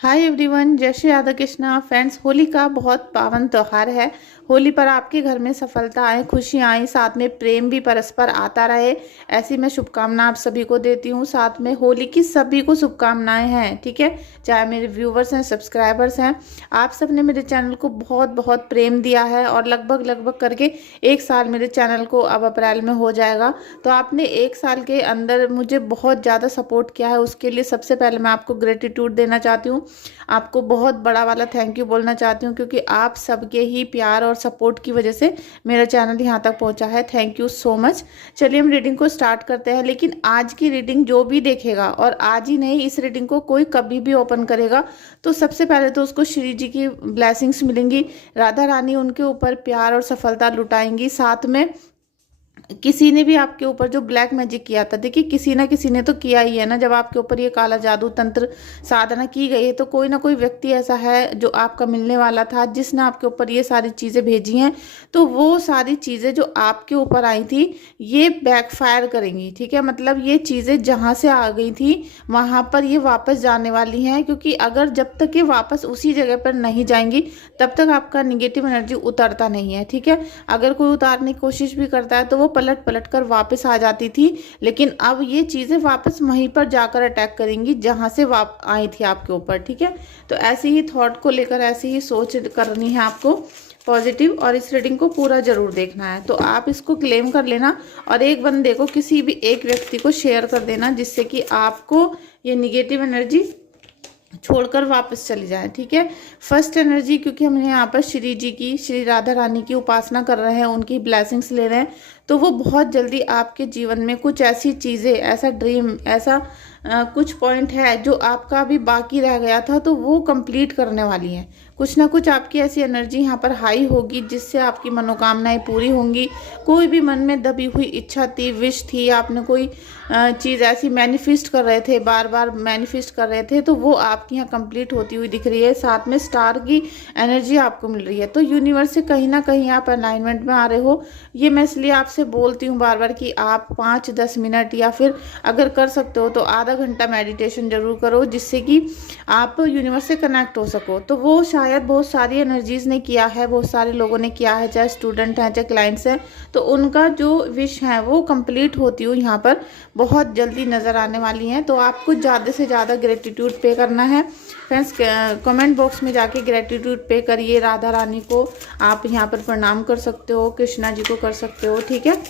Hi everyone, जय Shri Radha Krishna. Friends, Holi का बहुत पावन त्योहार है। होली पर आपके घर में सफलता आए, खुशियाँ आए, साथ में प्रेम भी परस्पर आता रहे, ऐसी मैं शुभकामना आप सभी को देती हूँ। साथ में होली की सभी को शुभकामनाएं हैं, ठीक है। चाहे मेरे व्यूवर्स हैं, सब्सक्राइबर्स हैं, आप सब ने मेरे चैनल को बहुत बहुत प्रेम दिया है और लगभग लगभग करके 1 साल मेरे चैनल को अब अप्रैल में हो जाएगा। तो आपने 1 साल के अंदर मुझे बहुत ज़्यादा सपोर्ट किया है, उसके लिए सबसे पहले मैं आपको ग्रेटिट्यूड देना चाहती हूँ। आपको बहुत बड़ा वाला थैंक यू बोलना चाहती हूँ, क्योंकि आप सबके ही प्यार और सपोर्ट की वजह से मेरा चैनल यहाँ तक पहुँचा है। Thank you so much. चलिए हम रीडिंग को स्टार्ट करते हैं। लेकिन आज की रीडिंग जो भी देखेगा, और आज ही नहीं, इस रीडिंग को कोई कभी भी ओपन करेगा, तो सबसे पहले तो उसको श्री जी की ब्लेसिंग्स मिलेंगी। राधा रानी उनके ऊपर प्यार और सफलता लुटाएंगी। साथ में किसी ने भी आपके ऊपर जो ब्लैक मैजिक किया था, देखिए किसी ना किसी ने तो किया ही है ना। जब आपके ऊपर ये काला जादू तंत्र साधना की गई है, तो कोई ना कोई व्यक्ति ऐसा है जो आपका मिलने वाला था, जिसने आपके ऊपर ये सारी चीज़ें भेजी हैं। तो वो सारी चीज़ें जो आपके ऊपर आई थी, ये बैकफायर करेंगी, ठीक है। मतलब ये चीज़ें जहाँ से आ गई थी वहाँ पर ये वापस जाने वाली हैं, क्योंकि अगर जब तक ये वापस उसी जगह पर नहीं जाएंगी, तब तक आपका निगेटिव एनर्जी उतरता नहीं है, ठीक है। अगर कोई उतारने की कोशिश भी करता है तो वो पलट पलट कर वापस आ जाती थी, लेकिन अब ये चीज़ें वापस वहीं पर जाकर अटैक करेंगी जहां से आई थी आपके ऊपर, ठीक है। तो ऐसे ही थॉट को लेकर ऐसी ही सोच करनी है आपको पॉजिटिव, और इस रीडिंग को पूरा जरूर देखना है। तो आप इसको क्लेम कर लेना और एक बंदे को, किसी भी एक व्यक्ति को शेयर कर देना, जिससे कि आपको ये निगेटिव एनर्जी छोड़कर वापस चली जाए, ठीक है। फर्स्ट एनर्जी, क्योंकि हम यहाँ पर श्री जी की, श्री राधा रानी की उपासना कर रहे हैं, उनकी ब्लेसिंग्स ले रहे हैं, तो वो बहुत जल्दी आपके जीवन में कुछ ऐसी चीज़ें, ऐसा ड्रीम, ऐसा कुछ पॉइंट है जो आपका अभी बाकी रह गया था, तो वो कंप्लीट करने वाली हैं। कुछ ना कुछ आपकी ऐसी एनर्जी यहाँ पर हाई होगी, जिससे आपकी मनोकामनाएं पूरी होंगी। कोई भी मन में दबी हुई इच्छा थी, विश थी, आपने कोई चीज़ ऐसी मैनिफेस्ट कर रहे थे, बार बार मैनिफेस्ट कर रहे थे, तो वो आपकी यहाँ कंप्लीट होती हुई दिख रही है। साथ में स्टार की एनर्जी आपको मिल रही है, तो यूनिवर्स से कहीं ना कहीं आप अलाइनमेंट में आ रहे हो। ये मैं इसलिए आपसे बोलती हूँ बार बार कि आप 5-10 मिनट, या फिर अगर कर सकते हो तो आधा घंटा मेडिटेशन जरूर करो, जिससे कि आप यूनिवर्स से कनेक्ट हो सको। तो वो शायद बहुत सारी एनर्जीज ने किया है, बहुत सारे लोगों ने किया है, चाहे स्टूडेंट हैं, चाहे क्लाइंट्स हैं, तो उनका जो विश है वो कंप्लीट होती हुई यहाँ पर बहुत जल्दी नज़र आने वाली हैं। तो आपको ज़्यादा से ज़्यादा ग्रेटिट्यूड पे करना है फ्रेंड्स। कमेंट बॉक्स में जाके ग्रेटिट्यूड पे करिए। राधा रानी को आप यहाँ पर प्रणाम कर सकते हो, कृष्णा जी को कर सकते हो, ठीक है,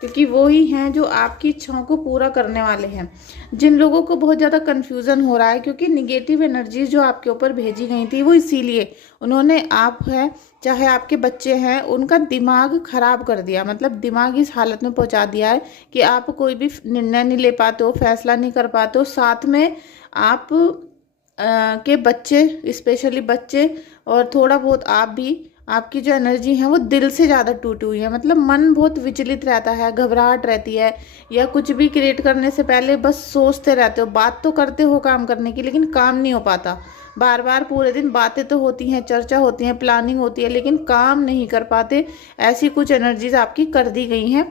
क्योंकि वो ही हैं जो आपकी इच्छाओं को पूरा करने वाले हैं। जिन लोगों को बहुत ज़्यादा कन्फ्यूज़न हो रहा है, क्योंकि निगेटिव एनर्जीज जो आपके ऊपर भेजी गई थी, वो इसीलिए उन्होंने, आप है चाहे आपके बच्चे हैं, उनका दिमाग खराब कर दिया। मतलब दिमाग इस हालत में पहुंचा दिया है कि आप कोई भी निर्णय नहीं ले पाते हो, फैसला नहीं कर पाते हो। साथ में आप के बच्चे, स्पेशली बच्चे, और थोड़ा बहुत आप भी, आपकी जो एनर्जी है वो दिल से ज़्यादा टूटी हुई है। मतलब मन बहुत विचलित रहता है, घबराहट रहती है, या कुछ भी क्रिएट करने से पहले बस सोचते रहते हो। बात तो करते हो काम करने की, लेकिन काम नहीं हो पाता। बार बार पूरे दिन बातें तो होती हैं, चर्चा होती है, प्लानिंग होती है, लेकिन काम नहीं कर पाते। ऐसी कुछ एनर्जीज आपकी कर दी गई हैं,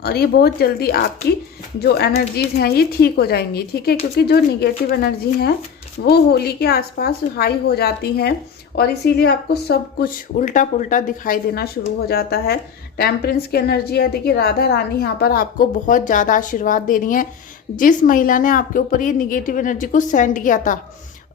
और ये बहुत जल्दी आपकी जो एनर्जीज हैं ये ठीक हो जाएंगी, ठीक है। क्योंकि जो निगेटिव एनर्जी हैं वो होली के आसपास हाई हो जाती हैं, और इसीलिए आपको सब कुछ उल्टा पुल्टा दिखाई देना शुरू हो जाता है। टेम्परेंस की एनर्जी है। देखिए राधा रानी यहाँ पर आपको बहुत ज़्यादा आशीर्वाद दे रही हैं। जिस महिला ने आपके ऊपर ये निगेटिव एनर्जी को सेंड किया था,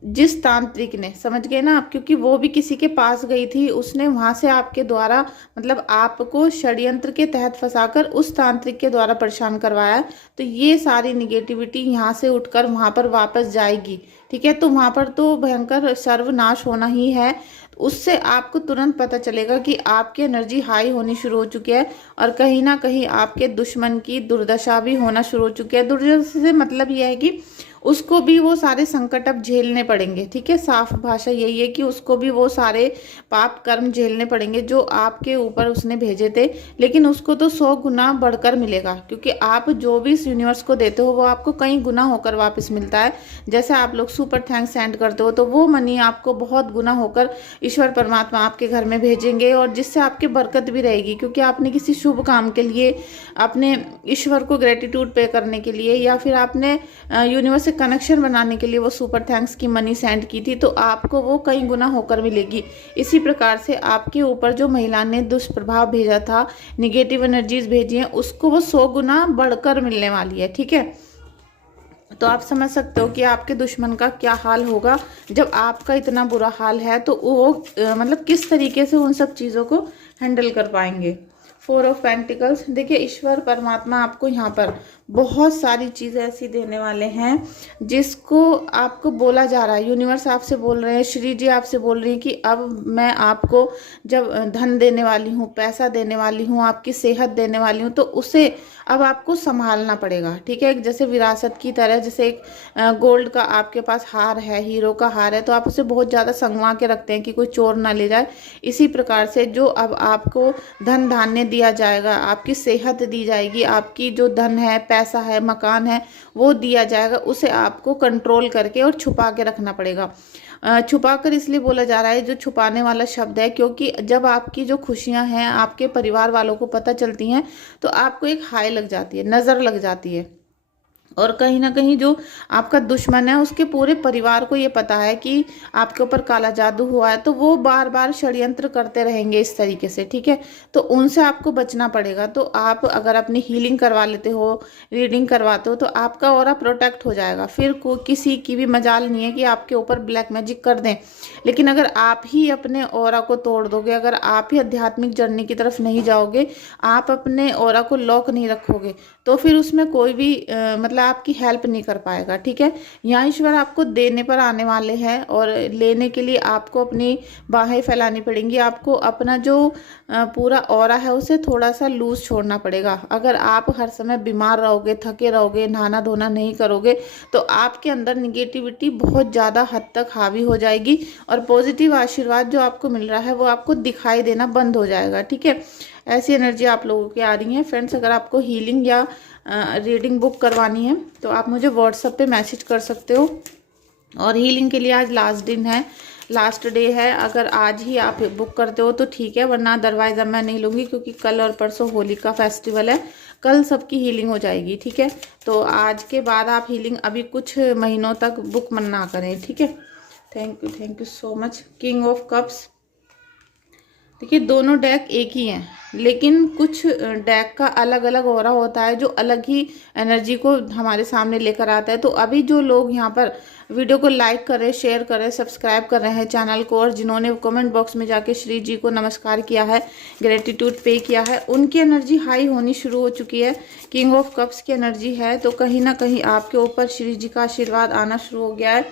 जिस तांत्रिक ने, समझ गए ना आप, क्योंकि वो भी किसी के पास गई थी, उसने वहां से आपके द्वारा, मतलब आपको षड्यंत्र के तहत फंसाकर उस तांत्रिक के द्वारा परेशान करवाया। तो ये सारी निगेटिविटी यहाँ से उठकर वहां पर वापस जाएगी, ठीक है। तो वहां पर तो भयंकर सर्वनाश होना ही है। उससे आपको तुरंत पता चलेगा कि आपकी एनर्जी हाई होनी शुरू हो चुकी है, और कहीं ना कहीं आपके दुश्मन की दुर्दशा भी होना शुरू हो चुकी है। दुर्दशा से मतलब यह है कि उसको भी वो सारे संकट अब झेलने पड़ेंगे, ठीक है। साफ भाषा यही है कि उसको भी वो सारे पाप कर्म झेलने पड़ेंगे जो आपके ऊपर उसने भेजे थे, लेकिन उसको तो 100 गुना बढ़कर मिलेगा, क्योंकि आप जो भी इस यूनिवर्स को देते हो वो आपको कई गुना होकर वापस मिलता है। जैसे आप लोग सुपर थैंक्स सेंड करते हो, तो वो मनी आपको बहुत गुना होकर ईश्वर परमात्मा आपके घर में भेजेंगे, और जिससे आपकी बरकत भी रहेगी, क्योंकि आपने किसी शुभ काम के लिए, अपने ईश्वर को ग्रेटिट्यूड पे करने के लिए, या फिर आपने यूनिवर्स से कनेक्शन बनाने के लिए वो सुपर थैंक्स की मनी सेंड की थी, तो आपको वो कई गुना होकर मिलेगी। इसी प्रकार से आपके ऊपर जो महिला ने दुष्प्रभाव भेजा था, निगेटिव एनर्जीज भेजी हैं, उसको वो 100 गुना बढ़कर मिलने वाली है। ठीक है, तो आप समझ सकते हो कि आपके दुश्मन का क्या हाल होगा जब आपका इतना बुरा हाल है, तो वो मतलब किस तरीके से उन सब चीज़ों को हैंडल कर पाएंगे। 4 ऑफ पेंटिकल्स, देखिए ईश्वर परमात्मा आपको यहाँ पर बहुत सारी चीज़ें ऐसी देने वाले हैं जिसको आपको बोला जा रहा है। यूनिवर्स आपसे बोल रहे हैं, श्री जी आपसे बोल रही हैं कि अब मैं आपको जब धन देने वाली हूँ, पैसा देने वाली हूँ, आपकी सेहत देने वाली हूँ, तो उसे अब आपको संभालना पड़ेगा। ठीक है, जैसे विरासत की तरह, जैसे एक गोल्ड का आपके पास हार है, हीरो का हार है, तो आप उसे बहुत ज़्यादा संगवा के रखते हैं कि कोई चोर ना ले जाए। इसी प्रकार से जो अब आपको धन धान्य दिया जाएगा, आपकी सेहत दी जाएगी, आपकी जो धन है, पैसा है, मकान है, वो दिया जाएगा, उसे आपको कंट्रोल करके और छुपा के रखना पड़ेगा। छुपा कर इसलिए बोला जा रहा है, जो छुपाने वाला शब्द है, क्योंकि जब आपकी जो खुशियां हैं आपके परिवार वालों को पता चलती हैं, तो आपको एक हाई लग जाती है, नज़र लग जाती है। और कहीं ना कहीं जो आपका दुश्मन है उसके पूरे परिवार को ये पता है कि आपके ऊपर काला जादू हुआ है, तो वो बार बार षड्यंत्र करते रहेंगे इस तरीके से। ठीक है, तो उनसे आपको बचना पड़ेगा। तो आप अगर अपनी हीलिंग करवा लेते हो, रीडिंग करवाते हो, तो आपका ऑरा प्रोटेक्ट हो जाएगा। फिर किसी की भी मजाल नहीं है कि आपके ऊपर ब्लैक मैजिक कर दें। लेकिन अगर आप ही अपने ऑरा को तोड़ दोगे, अगर आप ही आध्यात्मिक जर्नी की तरफ नहीं जाओगे, आप अपने ऑरा को लॉक नहीं रखोगे, तो फिर उसमें कोई भी मतलब आपकी हेल्प नहीं कर पाएगा। ठीक है, यहाँ ईश्वर आपको देने पर आने वाले हैं और लेने के लिए आपको अपनी बाहें फैलानी पड़ेंगी। आपको अपना जो पूरा ऑरा है उसे थोड़ा सा लूज छोड़ना पड़ेगा। अगर आप हर समय बीमार रहोगे, थके रहोगे, नहाना धोना नहीं करोगे, तो आपके अंदर निगेटिविटी बहुत ज़्यादा हद तक हावी हो जाएगी और पॉजिटिव आशीर्वाद जो आपको मिल रहा है वो आपको दिखाई देना बंद हो जाएगा। ठीक है, ऐसी एनर्जी आप लोगों की आ रही है। फ्रेंड्स, अगर आपको हीलिंग या रीडिंग बुक करवानी है तो आप मुझे व्हाट्सएप पे मैसेज कर सकते हो। और हीलिंग के लिए आज लास्ट दिन है, लास्ट डे है। अगर आज ही आप बुक करते हो तो ठीक है, वरना अदरवाइज अब मैं नहीं लूँगी, क्योंकि कल और परसों होली का फेस्टिवल है, कल सबकी हीलिंग हो जाएगी। ठीक है, तो आज के बाद आप हीलिंग अभी कुछ महीनों तक बुक मन ना करें। ठीक है, thank you so much. King of cups, देखिए दोनों डेक एक ही हैं, लेकिन कुछ डेक का अलग अलग ऑरा होता है जो अलग ही एनर्जी को हमारे सामने लेकर आता है। तो अभी जो लोग यहाँ पर वीडियो को लाइक कर रहे, शेयर कर रहे, सब्सक्राइब कर रहे हैं चैनल को, और जिन्होंने कमेंट बॉक्स में जाके श्री जी को नमस्कार किया है, ग्रेटिट्यूड पे किया है, उनकी एनर्जी हाई होनी शुरू हो चुकी है। किंग ऑफ कप्स की एनर्जी है, तो कहीं ना कहीं आपके ऊपर श्री जी का आशीर्वाद आना शुरू हो गया है।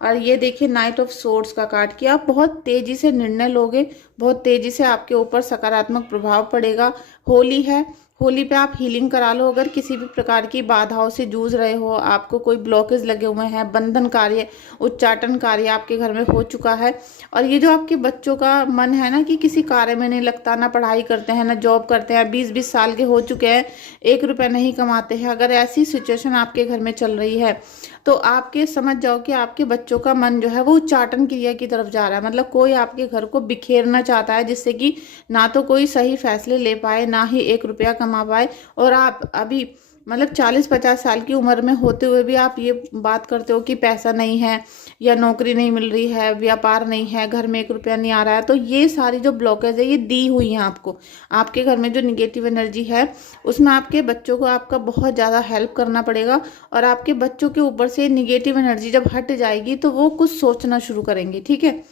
और ये देखिए नाइट ऑफ सोर्ड्स का कार्ड, कि आप बहुत तेजी से निर्णय लोगे, बहुत तेजी से आपके ऊपर सकारात्मक प्रभाव पड़ेगा। होली है, होली पे आप हीलिंग करा लो। अगर किसी भी प्रकार की बाधाओं से जूझ रहे हो, आपको कोई ब्लॉकेज लगे हुए हैं, बंधन कार्य, उच्चाटन कार्य आपके घर में हो चुका है, और ये जो आपके बच्चों का मन है ना कि किसी कार्य में नहीं लगता, ना पढ़ाई करते हैं, ना जॉब करते हैं, 20-20 साल के हो चुके हैं, 1 रुपया नहीं कमाते हैं, अगर ऐसी सिचुएशन आपके घर में चल रही है, तो आपके समझ जाओ कि आपके बच्चों का मन जो है वो उच्चाटन क्रिया की तरफ जा रहा है। मतलब कोई आपके घर को बिखेरना चाहता है, जिससे कि ना तो कोई सही फैसले ले पाए, ना ही 1 रुपया कमा पाए। और आप अभी मतलब 40-50 साल की उम्र में होते हुए भी आप ये बात करते हो कि पैसा नहीं है, या नौकरी नहीं मिल रही है, व्यापार नहीं है, घर में 1 रुपया नहीं आ रहा है। तो ये सारी जो ब्लॉकेज है ये दी हुई है आपको। आपके घर में जो निगेटिव एनर्जी है उसमें आपके बच्चों को आपका बहुत ज़्यादा हेल्प करना पड़ेगा। और आपके बच्चों के ऊपर से निगेटिव एनर्जी जब हट जाएगी तो वो कुछ सोचना शुरू करेंगे। ठीक है,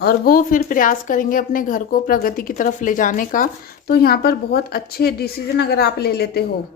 और वो फिर प्रयास करेंगे अपने घर को प्रगति की तरफ ले जाने का। तो यहाँ पर बहुत अच्छे डिसीजन अगर आप ले लेते हो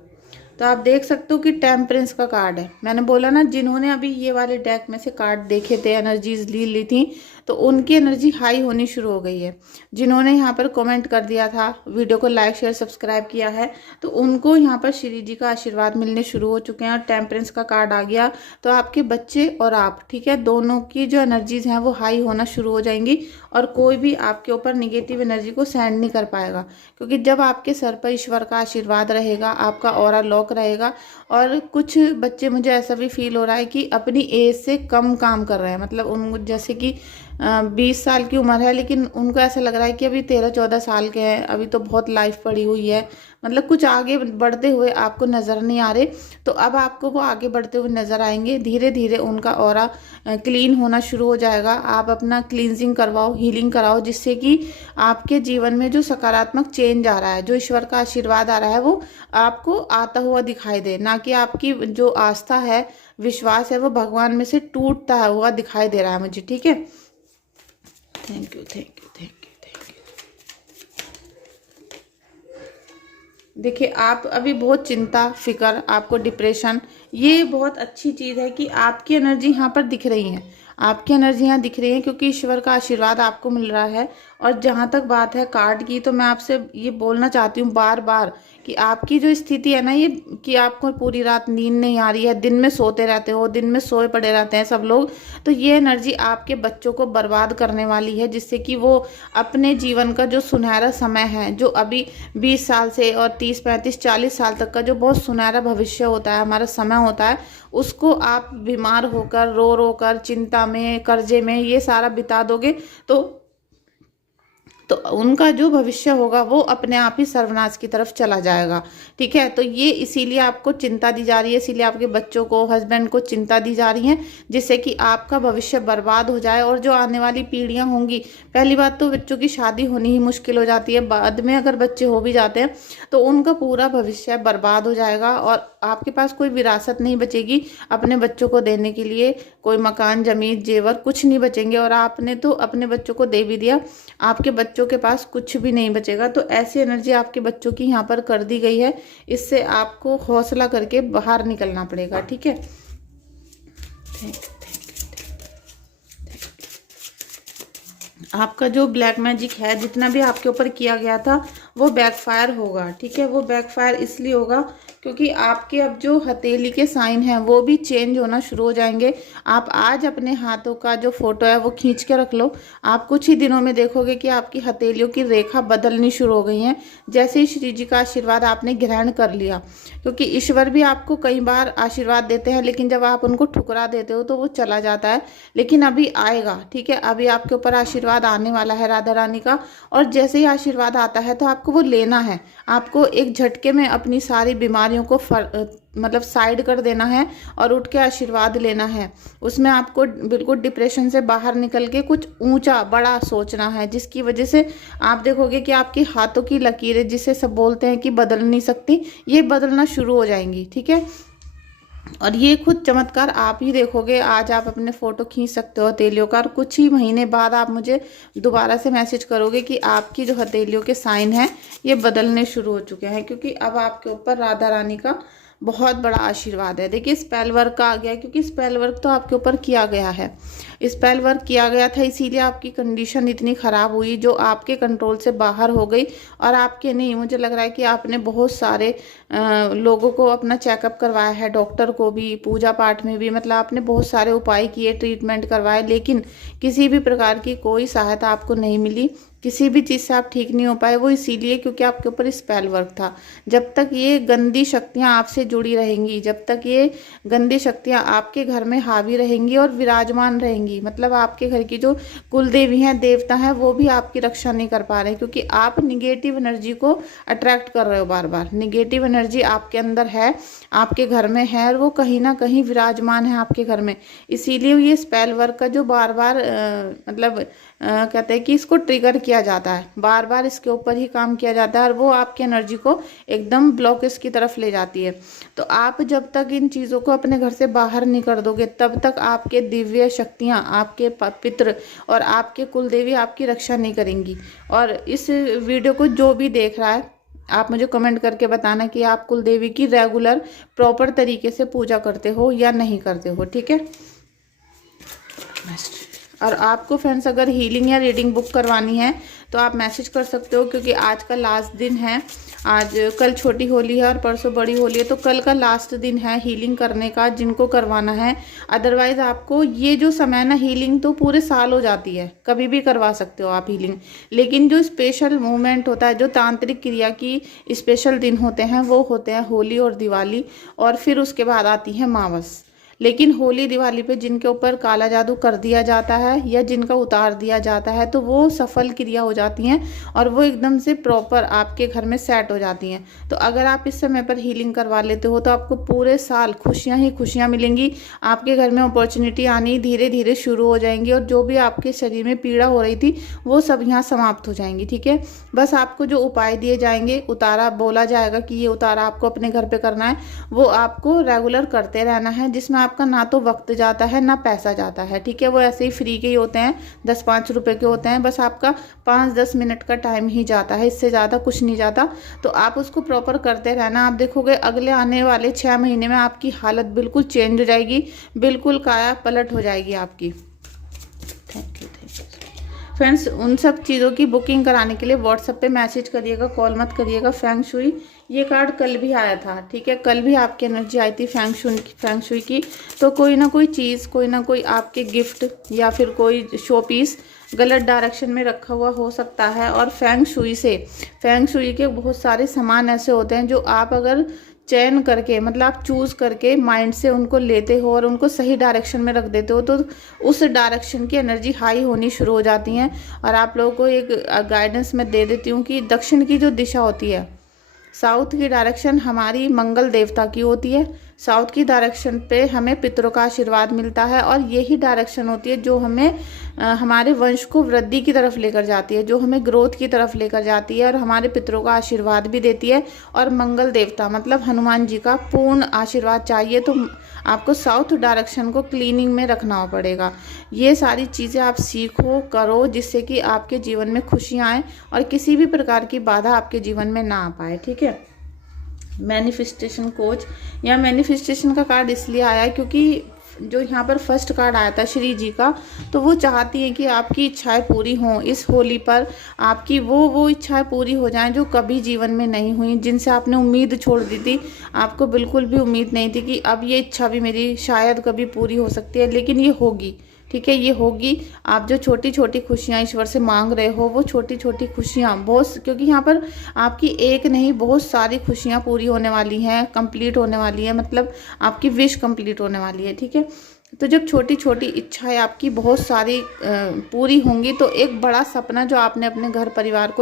तो आप देख सकते हो कि टेम्परेंस का कार्ड है। मैंने बोला ना, जिन्होंने अभी ये वाले डेक में से कार्ड देखे थे, एनर्जीज ली थी, तो उनकी एनर्जी हाई होनी शुरू हो गई है। जिन्होंने यहाँ पर कमेंट कर दिया था, वीडियो को लाइक शेयर सब्सक्राइब किया है, तो उनको यहाँ पर श्री जी का आशीर्वाद मिलने शुरू हो चुके हैं और टेम्परेंस का कार्ड आ गया। तो आपके बच्चे और आप, ठीक है, दोनों की जो एनर्जीज हैं वो हाई होना शुरू हो जाएंगी और कोई भी आपके ऊपर निगेटिव एनर्जी को सेंड नहीं कर पाएगा। क्योंकि जब आपके सर पर ईश्वर का आशीर्वाद रहेगा, आपका ऑरा लॉक रहेगा। और कुछ बच्चे, मुझे ऐसा भी फील हो रहा है कि अपनी एज से कम काम कर रहे हैं, मतलब उन जैसे कि 20 साल की उम्र है, लेकिन उनको ऐसा लग रहा है कि अभी 13-14 साल के हैं, अभी तो बहुत लाइफ पड़ी हुई है, मतलब कुछ आगे बढ़ते हुए आपको नज़र नहीं आ रहे। तो अब आपको वो आगे बढ़ते हुए नज़र आएंगे। धीरे धीरे उनका ऑरा क्लीन होना शुरू हो जाएगा। आप अपना क्लींजिंग करवाओ, हीलिंग कराओ, जिससे कि आपके जीवन में जो सकारात्मक चेंज आ रहा है, जो ईश्वर का आशीर्वाद आ रहा है, वो आपको आता हुआ दिखाई दे, ना कि आपकी जो आस्था है, विश्वास है, वो भगवान में से टूटता हुआ दिखाई दे रहा है मुझे। ठीक है, thank you, thank you, thank you, thank you. देखिए, आप अभी बहुत चिंता, फिक्र, आपको डिप्रेशन, ये बहुत अच्छी चीज़ है कि आपकी एनर्जी यहाँ पर दिख रही है, आपकी एनर्जी यहाँ दिख रही है, क्योंकि ईश्वर का आशीर्वाद आपको मिल रहा है। और जहाँ तक बात है कार्ड की, तो मैं आपसे ये बोलना चाहती हूँ बार बार कि आपकी जो स्थिति है ना, ये कि आपको पूरी रात नींद नहीं आ रही है, दिन में सोते रहते हो, दिन में सोए पड़े रहते हैं सब लोग, तो ये एनर्जी आपके बच्चों को बर्बाद करने वाली है, जिससे कि वो अपने जीवन का जो सुनहरा समय है, जो अभी 20 साल से और 30, 35, 40 साल तक का जो बहुत सुनहरा भविष्य होता है, हमारा समय होता है, उसको आप बीमार होकर, रो रो कर, चिंता में, कर्जे में, ये सारा बिता दोगे, तो उनका जो भविष्य होगा वो अपने आप ही सर्वनाश की तरफ चला जाएगा। ठीक है, तो ये इसीलिए आपको चिंता दी जा रही है, इसीलिए आपके बच्चों को, हस्बैंड को चिंता दी जा रही है, जिससे कि आपका भविष्य बर्बाद हो जाए। और जो आने वाली पीढ़ियां होंगी, पहली बात तो बच्चों की शादी होनी ही मुश्किल हो जाती है, बाद में अगर बच्चे हो भी जाते हैं तो उनका पूरा भविष्य बर्बाद हो जाएगा और आपके पास कोई विरासत नहीं बचेगी अपने बच्चों को देने के लिए, कोई मकान, जमीन, जेवर कुछ नहीं बचेंगे। और आपने तो अपने बच्चों को दे भी दिया, आपके बच्चों के पास कुछ भी नहीं बचेगा। तो ऐसी एनर्जी आपके बच्चों की यहाँ पर कर दी गई है, इससे आपको हौसला करके बाहर निकलना पड़ेगा। ठीक है, थैंक यू, आपका जो ब्लैक मैजिक है, जितना भी आपके ऊपर किया गया था, वो बैकफायर होगा। ठीक है, वो बैकफायर इसलिए होगा क्योंकि आपके अब जो हथेली के साइन हैं वो भी चेंज होना शुरू हो जाएंगे। आप आज अपने हाथों का जो फोटो है वो खींच के रख लो, आप कुछ ही दिनों में देखोगे कि आपकी हथेलियों की रेखा बदलनी शुरू हो गई हैं, जैसे ही श्री जी का आशीर्वाद आपने ग्रहण कर लिया। क्योंकि ईश्वर भी आपको कई बार आशीर्वाद देते हैं, लेकिन जब आप उनको ठुकरा देते हो तो वो चला जाता है, लेकिन अभी आएगा। ठीक है, अभी आपके ऊपर आशीर्वाद आने वाला है राधा रानी का, और जैसे ही आशीर्वाद आता है तो आपको वो लेना है, आपको एक झटके में अपनी सारी बीमारियों को मतलब साइड कर देना है और उठ के आशीर्वाद लेना है। उसमें आपको बिल्कुल डिप्रेशन से बाहर निकल के कुछ ऊंचा बड़ा सोचना है, जिसकी वजह से आप देखोगे कि आपके हाथों की लकीरें, जिसे सब बोलते हैं कि बदल नहीं सकती, ये बदलना शुरू हो जाएंगी। ठीक है, और ये खुद चमत्कार आप ही देखोगे। आज आप अपने फ़ोटो खींच सकते हो हथेलियों का, और कुछ ही महीने बाद आप मुझे दोबारा से मैसेज करोगे कि आपकी जो हथेलियों के साइन हैं ये बदलने शुरू हो चुके हैं, क्योंकि अब आपके ऊपर राधा रानी का बहुत बड़ा आशीर्वाद है। देखिए, स्पेल वर्क का आ गया, क्योंकि स्पेल वर्क तो आपके ऊपर किया गया है, स्पेल वर्क किया गया था, इसीलिए आपकी कंडीशन इतनी ख़राब हुई जो आपके कंट्रोल से बाहर हो गई। और आपके नहीं, मुझे लग रहा है कि आपने बहुत सारे लोगों को अपना चेकअप करवाया है, डॉक्टर को भी, पूजा पाठ में भी, मतलब आपने बहुत सारे उपाय किए, ट्रीटमेंट करवाए, लेकिन किसी भी प्रकार की कोई सहायता आपको नहीं मिली, किसी भी चीज़ से आप ठीक नहीं हो पाए। वो इसीलिए क्योंकि आपके ऊपर स्पेल वर्क था। जब तक ये गंदी शक्तियाँ आपसे जुड़ी रहेंगी, जब तक ये गंदी शक्तियाँ आपके घर में हावी रहेंगी और विराजमान रहेंगी, मतलब आपके घर की जो कुल देवी हैं, देवता हैं, वो भी आपकी रक्षा नहीं कर पा रहे, क्योंकि आप निगेटिव एनर्जी को अट्रैक्ट कर रहे हो बार बार। निगेटिव एनर्जी आपके अंदर है, आपके घर में है, और वो कहीं ना कहीं विराजमान है आपके घर में। इसीलिए ये स्पेल वर्क का जो बार बार मतलब कहते हैं कि इसको ट्रिगर किया जाता है, बार बार इसके ऊपर ही काम किया जाता है, और वो आपकी एनर्जी को एकदम ब्लॉकेज की तरफ ले जाती है। तो आप जब तक इन चीज़ों को अपने घर से बाहर नहीं कर दोगे, तब तक आपके दिव्य शक्तियाँ, आपके पितृ और आपके कुल देवी आपकी रक्षा नहीं करेंगी। और इस वीडियो को जो भी देख रहा है, आप मुझे कमेंट करके बताना कि आप कुल देवी की रेगुलर प्रॉपर तरीके से पूजा करते हो या नहीं करते हो। ठीक है, और आपको फ्रेंड्स अगर हीलिंग या रीडिंग बुक करवानी है तो आप मैसेज कर सकते हो, क्योंकि आज का लास्ट दिन है। आज कल छोटी होली है और परसों बड़ी होली है, तो कल का लास्ट दिन है हीलिंग करने का, जिनको करवाना है। अदरवाइज़ आपको ये जो समय ना, हीलिंग तो पूरे साल हो जाती है, कभी भी करवा सकते हो आप हीलिंग, लेकिन जो स्पेशल मूवमेंट होता है, जो तांत्रिक क्रिया की स्पेशल दिन होते हैं, वो होते हैं होली और दिवाली, और फिर उसके बाद आती है मावस। लेकिन होली दिवाली पे जिनके ऊपर काला जादू कर दिया जाता है या जिनका उतार दिया जाता है तो वो सफल क्रिया हो जाती हैं और वो एकदम से प्रॉपर आपके घर में सेट हो जाती हैं। तो अगर आप इस समय पर हीलिंग करवा लेते हो तो आपको पूरे साल खुशियां ही खुशियां मिलेंगी। आपके घर में अपॉर्चुनिटी आनी धीरे धीरे शुरू हो जाएंगी और जो भी आपके शरीर में पीड़ा हो रही थी वो सब यहाँ समाप्त हो जाएंगी। ठीक है, बस आपको जो उपाय दिए जाएंगे, उतारा बोला जाएगा कि ये उतारा आपको अपने घर पे करना है, वो आपको रेगुलर करते रहना है, जिसमें आपका ना तो वक्त जाता है ना पैसा जाता है। ठीक है, वो ऐसे ही फ्री के ही होते हैं, 10-5 रुपए के होते हैं, बस आपका 5-10 मिनट का टाइम ही जाता है, इससे ज़्यादा कुछ नहीं जाता। तो आप उसको प्रॉपर करते रहना। आप देखोगे अगले आने वाले 6 महीने में आपकी हालत बिल्कुल चेंज हो जाएगी, बिल्कुल काया पलट हो जाएगी आपकी। Thank you friends. उन सब चीज़ों की बुकिंग कराने के लिए व्हाट्सएप पे मैसेज करिएगा, कॉल मत करिएगा। फेंग शुई ये कार्ड कल भी आया था। ठीक है, कल भी आपकी एनर्जी आई थी फेंग शुई की। तो कोई ना कोई चीज़, कोई ना कोई आपके गिफ्ट या फिर कोई शो पीस गलत डायरेक्शन में रखा हुआ हो सकता है। और फेंग शुई के बहुत सारे सामान ऐसे होते हैं जो आप अगर चयन करके, मतलब आप चूज करके माइंड से उनको लेते हो और उनको सही डायरेक्शन में रख देते हो तो उस डायरेक्शन की एनर्जी हाई होनी शुरू हो जाती है। और आप लोगों को एक गाइडेंस मैं दे देती हूँ कि दक्षिण की जो दिशा होती है, साउथ की डायरेक्शन हमारी मंगल देवता की होती है। साउथ की डायरेक्शन पे हमें पितरों का आशीर्वाद मिलता है और यही डायरेक्शन होती है जो हमें हमारे वंश को वृद्धि की तरफ लेकर जाती है, जो हमें ग्रोथ की तरफ लेकर जाती है और हमारे पितरों का आशीर्वाद भी देती है। और मंगल देवता मतलब हनुमान जी का पूर्ण आशीर्वाद चाहिए तो आपको साउथ डायरेक्शन को क्लीनिंग में रखना पड़ेगा। ये सारी चीज़ें आप सीखो, करो, जिससे कि आपके जीवन में खुशियाँ आए और किसी भी प्रकार की बाधा आपके जीवन में ना आ पाए। ठीक है, मैनिफेस्टेशन कोच या मैनिफेस्टेशन का कार्ड इसलिए आया क्योंकि जो यहाँ पर फर्स्ट कार्ड आया था श्री जी का, तो वो चाहती हैं कि आपकी इच्छाएं पूरी हों इस होली पर। आपकी वो इच्छाएं पूरी हो जाएं जो कभी जीवन में नहीं हुई, जिनसे आपने उम्मीद छोड़ दी थी। आपको बिल्कुल भी उम्मीद नहीं थी कि अब ये इच्छा भी मेरी शायद कभी पूरी हो सकती है, लेकिन ये होगी। ठीक है, ये होगी। आप जो छोटी छोटी खुशियाँ ईश्वर से मांग रहे हो वो छोटी छोटी खुशियाँ बहुत, क्योंकि यहाँ पर आपकी एक नहीं बहुत सारी खुशियाँ पूरी होने वाली हैं, कंप्लीट होने वाली है, मतलब आपकी विश कंप्लीट होने वाली है। ठीक है, तो जब छोटी छोटी इच्छाएं आपकी बहुत सारी पूरी होंगी तो एक बड़ा सपना जो आपने अपने घर परिवार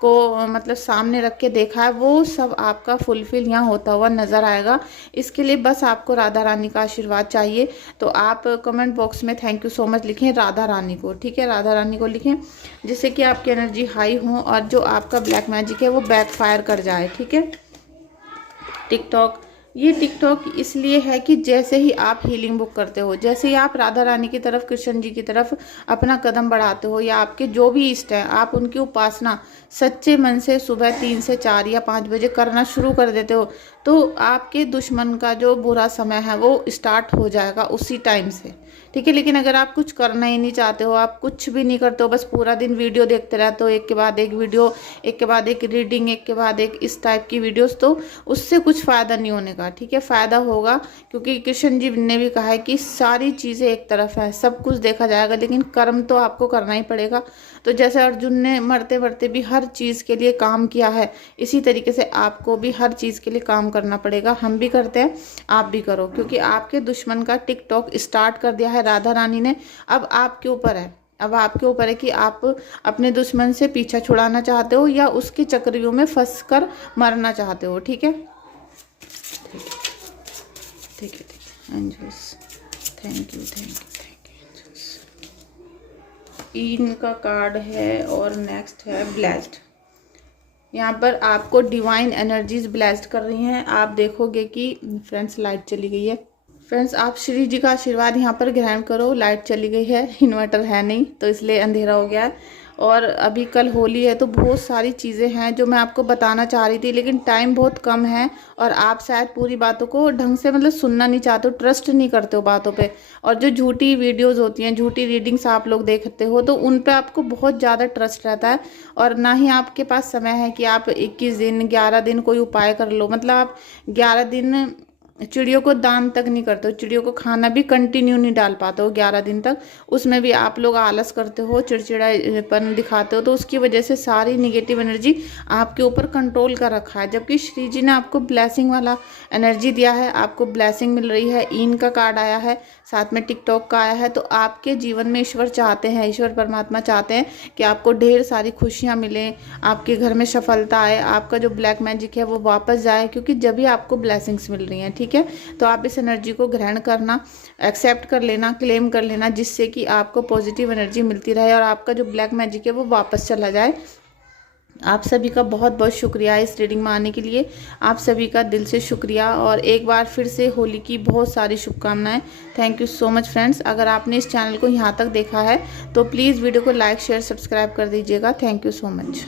को मतलब सामने रख के देखा है वो सब आपका फुलफिल यहाँ होता हुआ नज़र आएगा। इसके लिए बस आपको राधा रानी का आशीर्वाद चाहिए। तो आप कमेंट बॉक्स में थैंक यू सो मच लिखें राधा रानी को। ठीक है, राधा रानी को लिखें, जिससे कि आपकी एनर्जी हाई हो और जो आपका ब्लैक मैजिक है वो बैकफायर कर जाए। ठीक है, टिकटॉक इसलिए है कि जैसे ही आप हीलिंग बुक करते हो, जैसे ही आप राधा रानी की तरफ, कृष्ण जी की तरफ अपना कदम बढ़ाते हो या आपके जो भी इष्ट हैं आप उनकी उपासना सच्चे मन से सुबह 3 से 4 या 5 बजे करना शुरू कर देते हो तो आपके दुश्मन का जो बुरा समय है वो स्टार्ट हो जाएगा उसी टाइम से। ठीक है, लेकिन अगर आप कुछ करना ही नहीं चाहते हो, आप कुछ भी नहीं करते हो, बस पूरा दिन वीडियो देखते रहते हो, एक के बाद एक वीडियो, एक के बाद एक रीडिंग, एक के बाद एक इस टाइप की वीडियोस, तो उससे कुछ फ़ायदा नहीं होने का। ठीक है, फ़ायदा होगा क्योंकि कृष्ण जी ने भी कहा है कि सारी चीज़ें एक तरफ है, सब कुछ देखा जाएगा लेकिन कर्म तो आपको करना ही पड़ेगा। तो जैसे अर्जुन ने मरते मरते भी हर चीज़ के लिए काम किया है, इसी तरीके से आपको भी हर चीज़ के लिए काम करना पड़ेगा। हम भी करते हैं, आप भी करो, क्योंकि आपके दुश्मन का टिकटॉक स्टार्ट कर दिया है राधा रानी ने। अब आपके ऊपर है कि आप अपने दुश्मन से पीछा छुड़ाना चाहते हो या उसके चक्रव्यूह में फंस कर मरना चाहते हो। ठीक है, ठीक है एंजल्स, थैंक यू। इनका कार्ड है और नेक्स्ट है ब्लेस्ड। यहाँ पर आपको डिवाइन एनर्जीज ब्लेस्ड कर रही हैं। आप देखोगे कि फ्रेंड्स लाइट चली गई है। फ्रेंड्स आप श्री जी का आशीर्वाद यहाँ पर ग्रहण करो। लाइट चली गई है, इन्वर्टर है नहीं तो इसलिए अंधेरा हो गया है। और अभी कल होली है तो बहुत सारी चीज़ें हैं जो मैं आपको बताना चाह रही थी, लेकिन टाइम बहुत कम है और आप शायद पूरी बातों को ढंग से मतलब सुनना नहीं चाहते हो, ट्रस्ट नहीं करते हो बातों पे। और जो झूठी वीडियोस होती हैं, झूठी रीडिंग्स आप लोग देखते हो तो उन पे आपको बहुत ज़्यादा ट्रस्ट रहता है और ना ही आपके पास समय है कि आप 21 दिन 11 दिन कोई उपाय कर लो। मतलब आप 11 दिन चिड़ियों को दान तक नहीं करते हो, चिड़ियों को खाना भी कंटिन्यू नहीं डाल पाते हो 11 दिन तक, उसमें भी आप लोग आलस करते हो, चिड़चिड़ापन दिखाते हो, तो उसकी वजह से सारी निगेटिव एनर्जी आपके ऊपर कंट्रोल कर रखा है। जबकि श्री जी ने आपको ब्लेसिंग वाला एनर्जी दिया है, आपको ब्लेसिंग मिल रही है, ईन का कार्ड आया है, साथ में टिकटॉक का आया है। तो आपके जीवन में ईश्वर चाहते हैं, ईश्वर परमात्मा चाहते हैं कि आपको ढेर सारी खुशियाँ मिलें, आपके घर में सफलता आए, आपका जो ब्लैक मैजिक है वो वापस जाए, क्योंकि जब भी आपको ब्लेसिंग्स मिल रही हैं। ठीक है, तो आप इस एनर्जी को ग्रहण करना, एक्सेप्ट कर लेना, क्लेम कर लेना, जिससे कि आपको पॉजिटिव एनर्जी मिलती रहे और आपका जो ब्लैक मैजिक है वो वापस चला जाए। आप सभी का बहुत बहुत शुक्रिया इस रीडिंग में आने के लिए, आप सभी का दिल से शुक्रिया। और एक बार फिर से होली की बहुत सारी शुभकामनाएं। Thank you so much friends. अगर आपने इस चैनल को यहाँ तक देखा है तो प्लीज़ वीडियो को लाइक शेयर सब्सक्राइब कर दीजिएगा। Thank you so much.